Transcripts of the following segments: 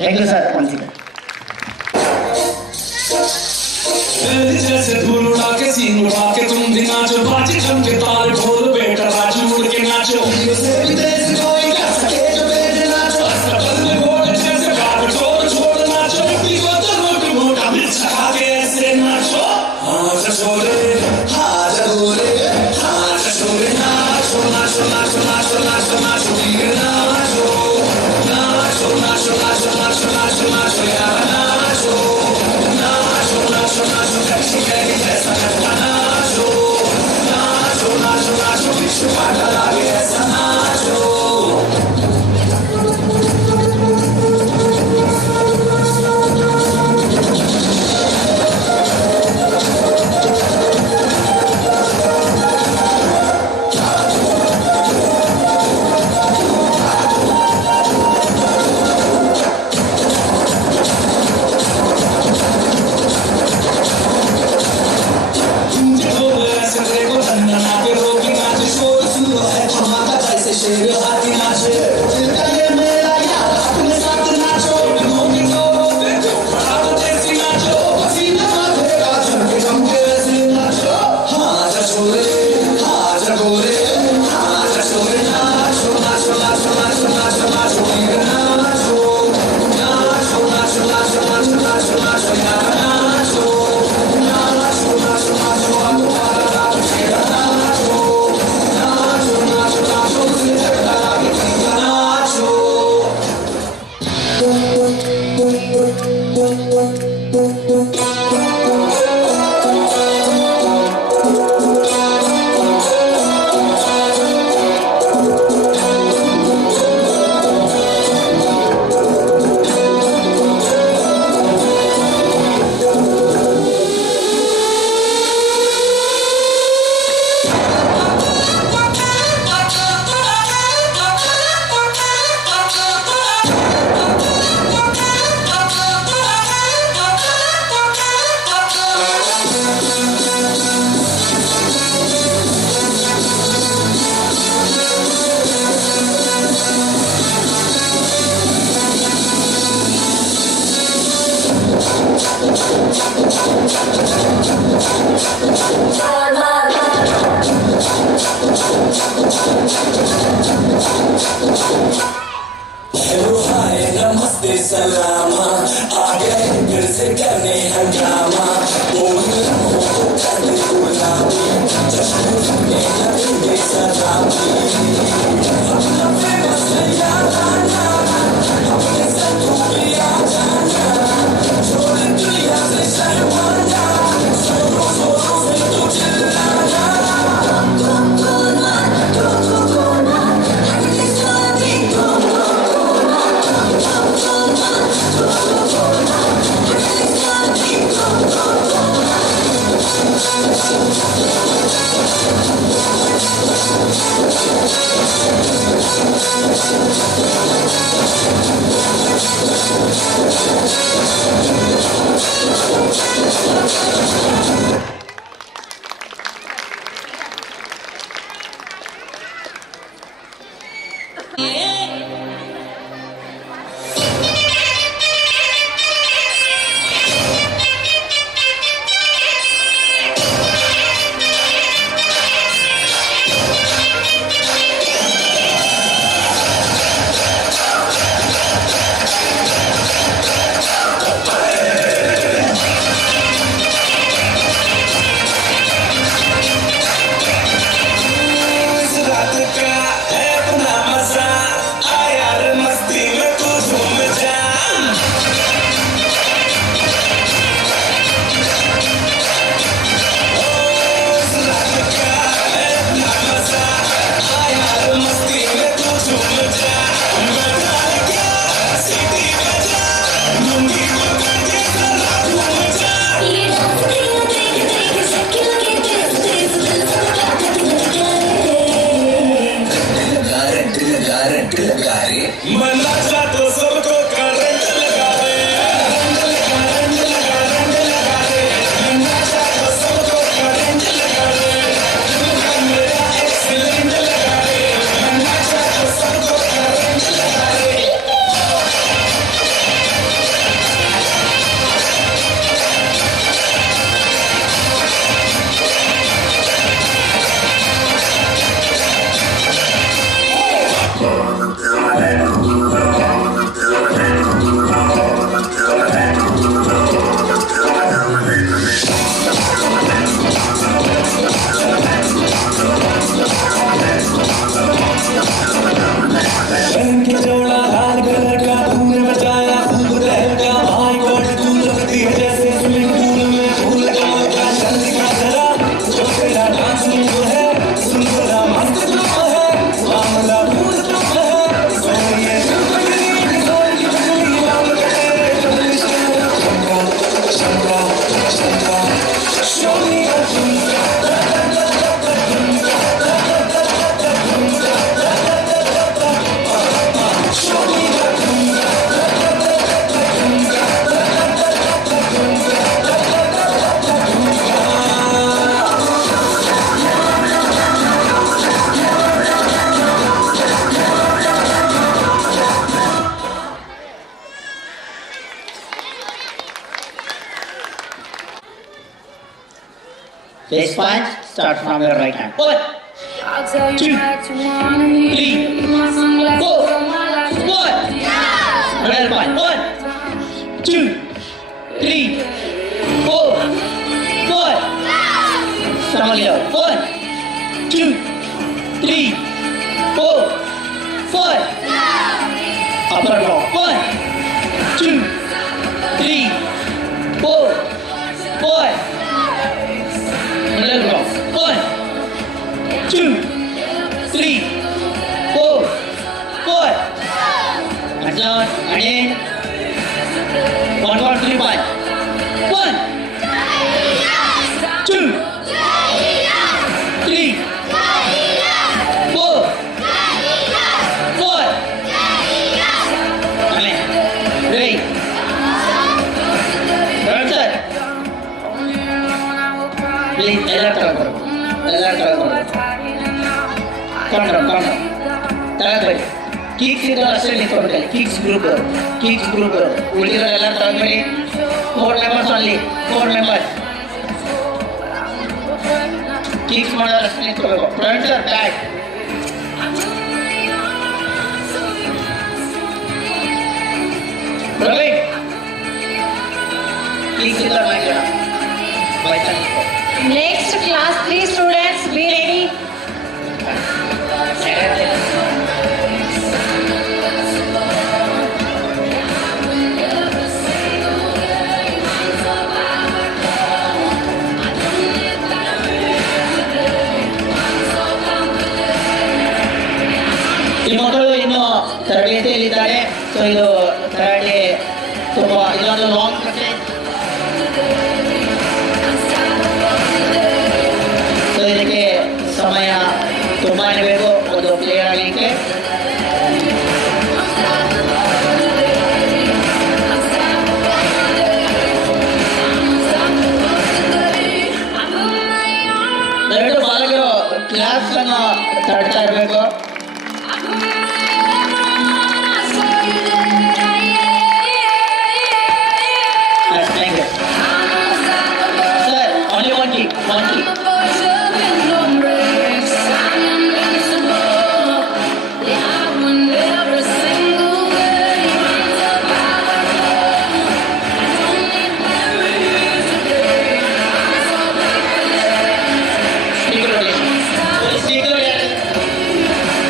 Thank you sir once again. जैसे धूल उड़ा के सीन उड़ा के तुम भी नाचो बाजी जम के ताल ढोल बेटा राजू उड़ के नाचो कोई कर सके जो बेटे नाचो अस्पताल में घोड़े जैसे गाड़ छोड़ छोड़ नाचो अपनी को तो रोटी मोटा मिर्च खा के ऐसे नाचो हाथ छोड़े हाथ गोरे हाथ छोड़े नाचो नाचो नाचो नाचो नाचो नाचो वीर नाचो नाचो नाचो नाचो नाचो नाचो नाचो यार नाचो नाचो नाचो नाचो कैसी कैसी कैसा करता नाचो नाचो नाचो नाचो विश्व पाटा लागे ऐसा नाचो हेलो हाय नमस्ते सलामा आ गए फिर से करने हंगामा करने गुलामी जश्न करने लगेंगे सलामी अपना फेमस याद आना अपने साथ भी आ जाना छोड़ दुनिया से शर्माना जोरों जोरों से तू चिल्लाना Go Face punch, start from your right hand. 1, I'll tell you 2, what you wanna hear. 3, My sunglasses 4, on my life. 1. Another punch. 1, 2, 3, 4, 5. Strongly out. 1, 2, 3, 4, 5. Upper block. 1, 2, 3, 4, 5. Middle block. 1, 2, 3, 4, 5. And down. Again. 1, 2, 3, 5. 1, 2, 3, 4, 5. Again. Ready. Right side. Please, elect ಕಳ್ಕೊಳ್ಳಿ. ಎಲ್ಲರೂ ಕಳ್ಕೊಳ್ಳಿ. Calm down, calm down. ತಳಗಬೇಡಿ. ಕೀಕ್ಸ್ ಇದ್ದವ್ರು ಅಷ್ಟೇ ನಿಂತ್ಕೊಳ್ಬೇಕಲ್ಲಿ. ಕೀಕ್ಸ್ group ಉಳಿದಿರೋ ಎಲ್ಲರೂ ತಳಗಬೇಡಿ. 4 members only. 4 members. Kicks ಮಾಡೋರು ಅಷ್ಟೇ ನಿಂತ್ಕೋಬೇಕು. Front or back. Praveen kicks ಇದ್ದವ್ರು ಮಾಡಿ ಬೈತಾ ನಿಂತ್ಕೊ. Next class 3 students, be ready. ಈ ಮಕ್ಕಳು ಇನ್ನು ತರಬೇತಿಯಲ್ಲಿದ್ದಾರೆ. ಸೊ ಇದು ತರಬೇತಿ ತುಂಬ ಇದೊಂದು ಲಾಂಗ್ ಪ್ರೊಸೆಸ್. ಸೊ ಇದಕ್ಕೆ ಸಮಯ ತುಂಬಾ ಬೇಕು ಒಂದು ಪ್ಲೇಯರ್ ಆಗಲಿಕ್ಕೆ. ದಯವಿಟ್ಟು ಬಾಲಕರು ಕ್ಲಾಸ್ ಅನ್ನು ತಡ್ತಾ ಇರಬೇಕು. Thank you. Sir, only one kick, one kick.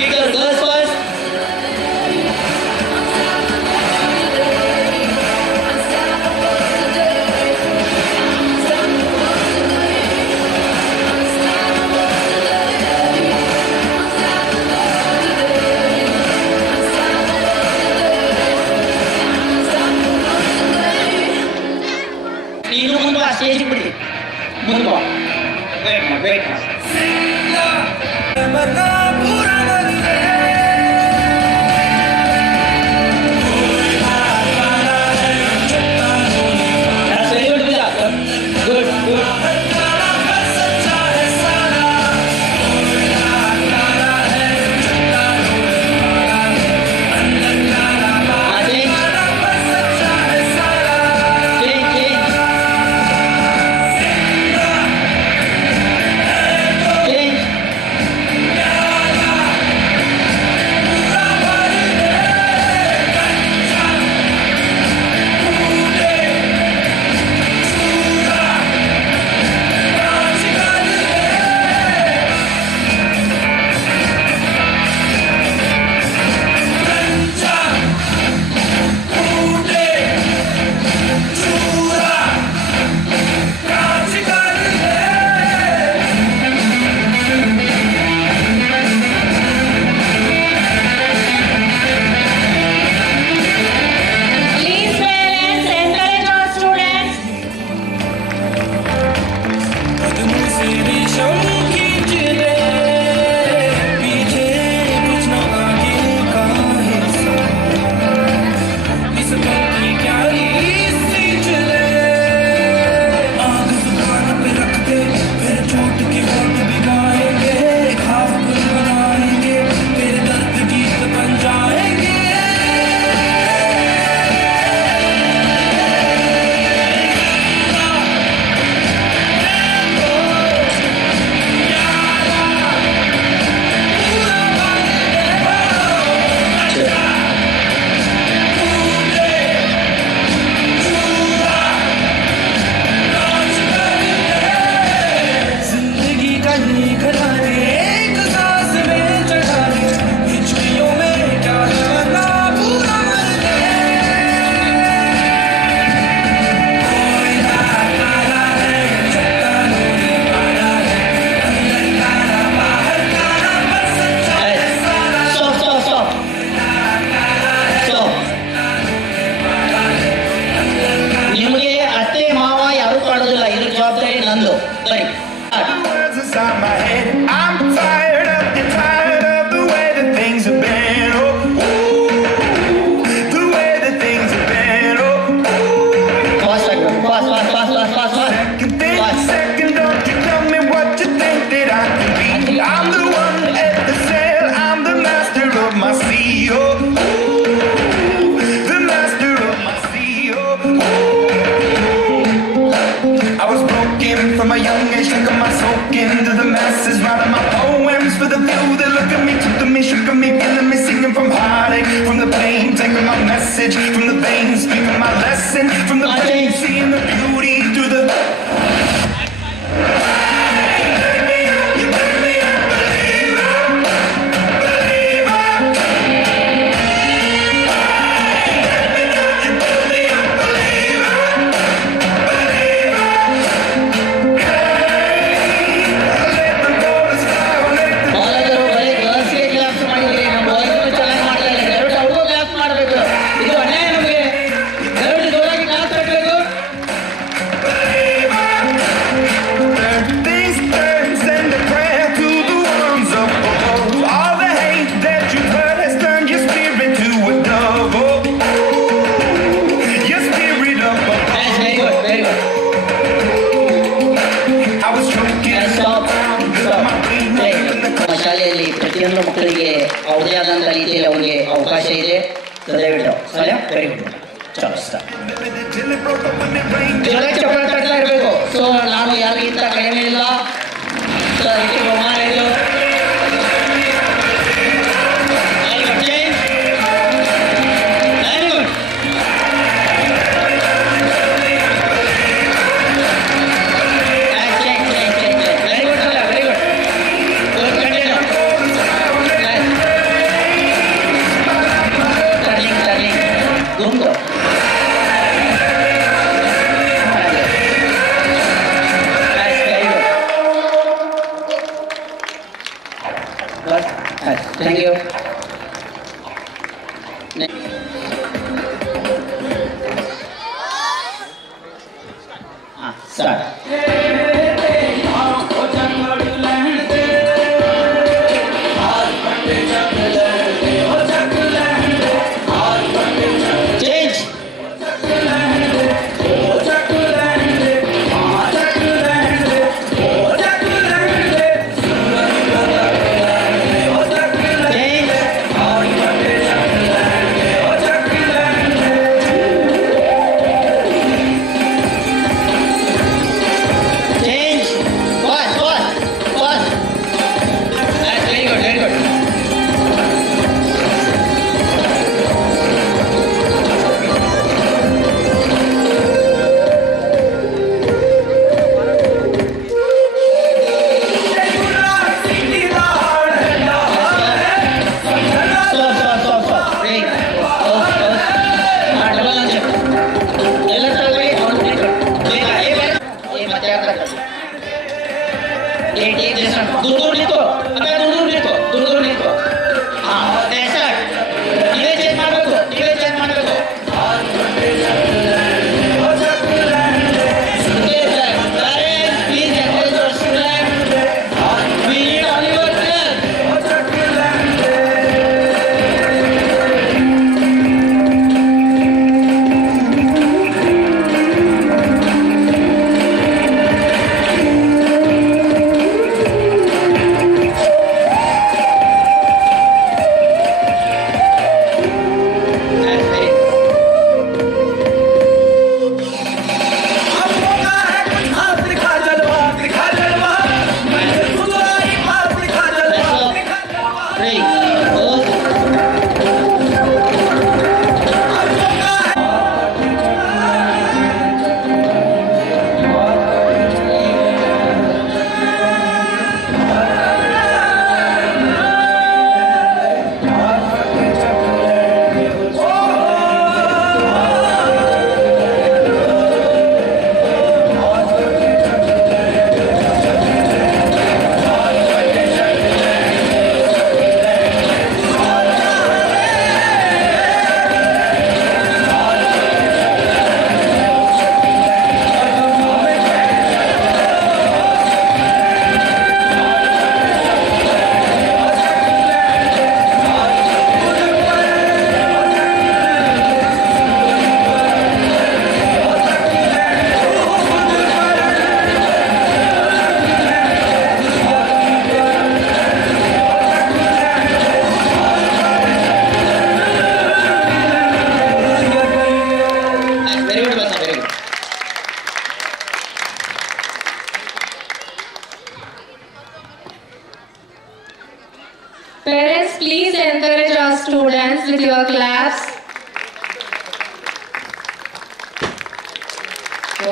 Speaker, girls first. ನೀನು ಮುಂದೆ ಸ್ಟೇಜ್ ಬಿಡಿ ಮುಂದೆ ಬಾ. ವೇಟ್ ಮಾಡಿ good good. message from the veins, speaking my lesson from the pain, seeing the beauty through the. ಬಾಲಕರು ಬರೀ ಗರ್ಲ್ಸ್ಗೆ ಕ್ಲಾಸ್ ಮಾಡಿದ್ರೆ ನಮ್ಮ ಬಾಯ್ಸ್ಗಳು ಚೆನ್ನಾಗಿ ಮಾಡ್ತಾ ಇಲ್ಲ. ಗರುಡ್ ಅವ್ರಿಗೂ ಕ್ಲಾಸ್ ಮಾಡಬೇಕು. ಇದು ಅನ್ಯಾಯ ನಮಗೆ. ಗರುಡ್ ಜೋರಾಗಿ ಕ್ಲಾಸ್ ಹಾಕಬೇಕು. These birds send a prayer to the ones up above. All the hate that you've heard has turned your spirit to a dove. Oh, your spirit up above. That's very good, very good. I was choking. Stop. Play. ನಮ್ಮ ಶಾಲೆಯಲ್ಲಿ ಪ್ರತಿಯೊಂದು ಮಕ್ಕಳಿಗೆ ಅವ್ರದೇ ಆದಂಥ ರೀತಿಯಲ್ಲಿ ಅವರಿಗೆ ಅವಕಾಶ ಇದೆ. So ದಯವಿಟ್ಟು ಸರಿ, ವೆರಿ ಗುಡ್. ಚಲೋ start. Till it broke up when it rained. ಜೋರಾಗಿ ಚಪ್ಪಾಳೆ ತಟ್ತಾ ಇರಬೇಕು. ಸೊ ನಾನು ಯಾರಿಗಿಂತ ಕಡಿಮೆ ಇಲ್ಲ. ಸೊ ಇದಕ್ಕೆ ಬಹುಮಾನ ಇದು. Very good, change. Very good. Change. Very good, sir. Very good. Good, continue. Nice. Turning. Gungo. Nice, very good. Good. Nice. Thank you. Start. Change. Change. Change. Pause. That's very good, very good. Stop. Break. Pause. Double answer. ಎಲ್ಲ ತಗೊಳ್ಳಿ, ಅವ್ನು break. ಬೇಗ, ಮತ್ತೆ ಯಾಕೆ ಹಾಕೋದು? एक जैसा दूर निको. अबे दूर निको. हाँ, ऐसा. इवे चेक ಮಾಡಬೇಕು. Okay, sir. Parents, please encourage your students. We need only your help. That's very Three, four. Parents, please encourage our students with your claps. So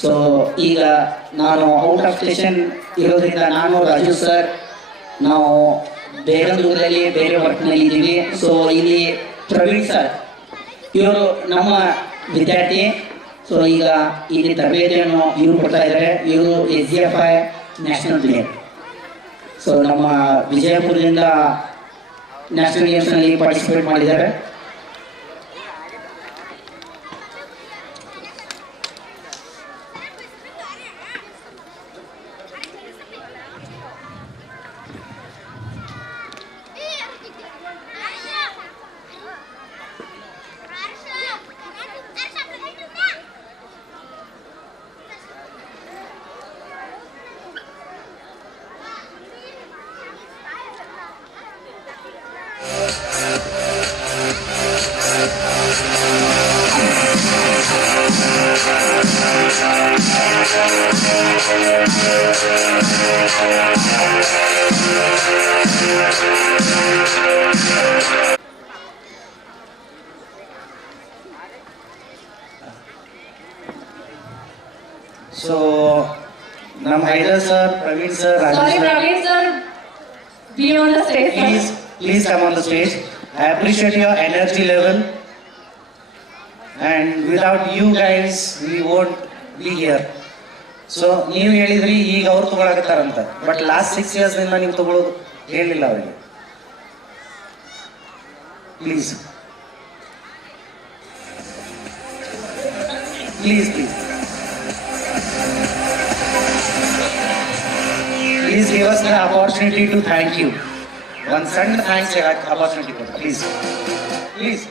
so ಈಗ ನಾನು ಔಟ್ ಆಫ್ ಸ್ಟೇಷನ್ ಇರೋದ್ರಿಂದ ನಾನು ರಾಜು ಸರ್ ನಾವು ಬೇಗಂದೂರಲ್ಲಿ ಬೇರೆ ವರ್ಕ್ನಲ್ಲಿ ಇದ್ದೀವಿ. So ಇಲ್ಲಿ Praveen sir ಇವರು ನಮ್ಮ ವಿದ್ಯಾರ್ಥಿ. ಸೊ ಈಗ ಇಲ್ಲಿ ತರಬೇತಿಯನ್ನು ಇವರು ಕೊಡ್ತಾ ಇದ್ದಾರೆ. ಇವರು SGFI ನ್ಯಾಷನಲ್ ಪ್ಲೇಯರ್. ಸೊ ನಮ್ಮ ವಿಜಯಪುರದಿಂದ ನ್ಯಾಷನಲ್ ಗೇಮ್ಸ್ನಲ್ಲಿ ಪಾರ್ಟಿಸಿಪೇಟ್ ಮಾಡಿದ್ದಾರೆ. ಸೊ ನಮ್ಮ Haider sir, Praveen sir, Raju Sorry, sir, Praveen sir. Be on the stage. sir. please come on the stage. I appreciate your energy level, and without you guys we won't be here. So ನೀವು ಹೇಳಿದ್ರಿ ಈಗ ಅವ್ರು ತಗೊಳಕತ್ತಾರಂತ, but last 6 ಇಯರ್ಸ್ನಿಂದ ನೀವು ತಗೊಳ್ಳೋದು ಹೇಳಿಲ್ಲ ಅವರಿಗೆ. Please please please please give us the opportunity to thank you. ಒಂದು ಸಣ್ಣ ಥ್ಯಾಂಕ್ಸ್ ಅಪಾರ್ಚುನಿಟಿ ಕೊಡಿ ಪ್ಲೀಸ್ ಪ್ಲೀಸ್.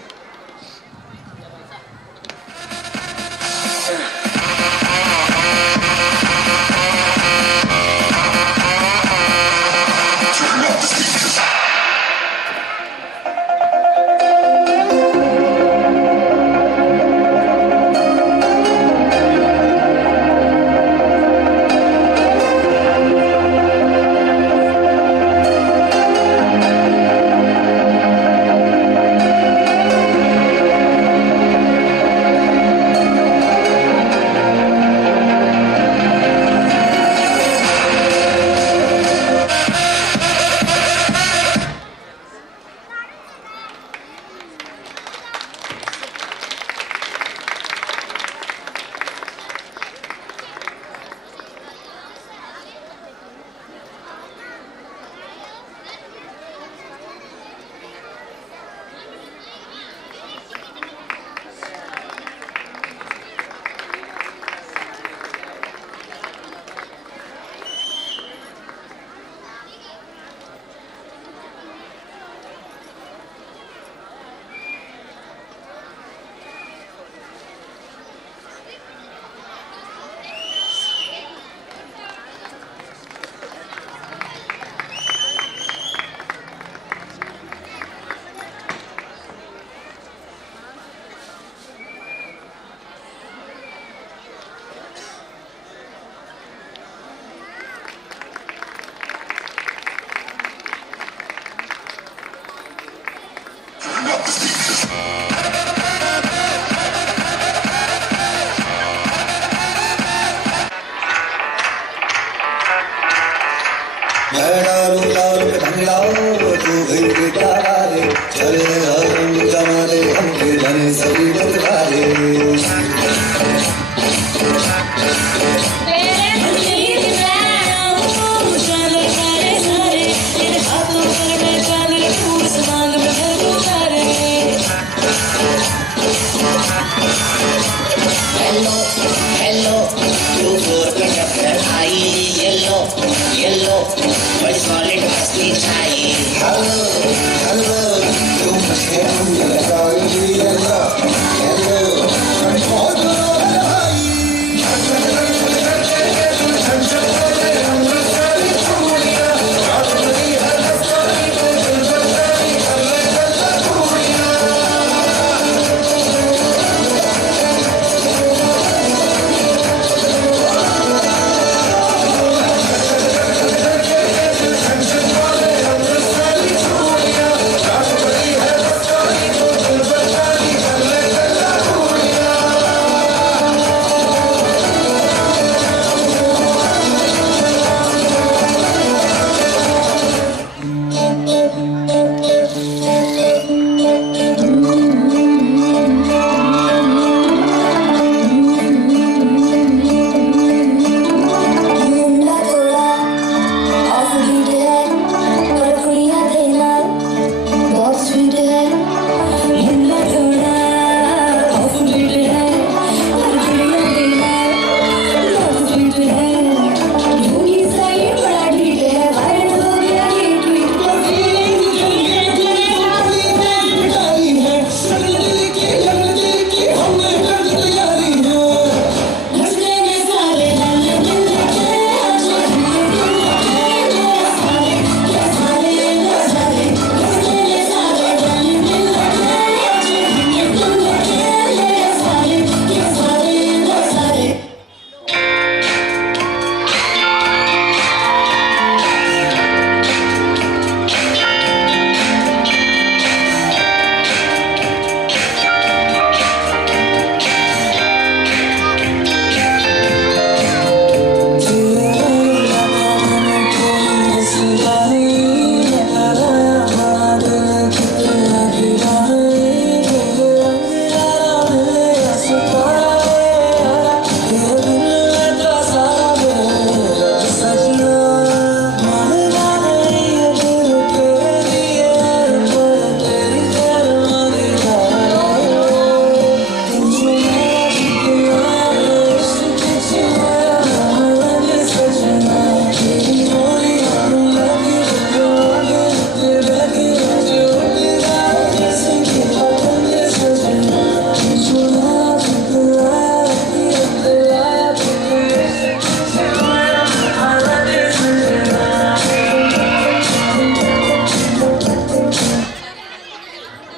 कोई बदलाए Hello, hello, you for the chapter I yellow, yellow, but it's not it must be chai. Hello hello तुम मुझे लगाई hello hello control करो भाई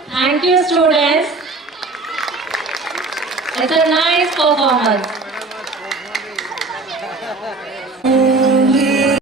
Thank you, students. It's a nice performance.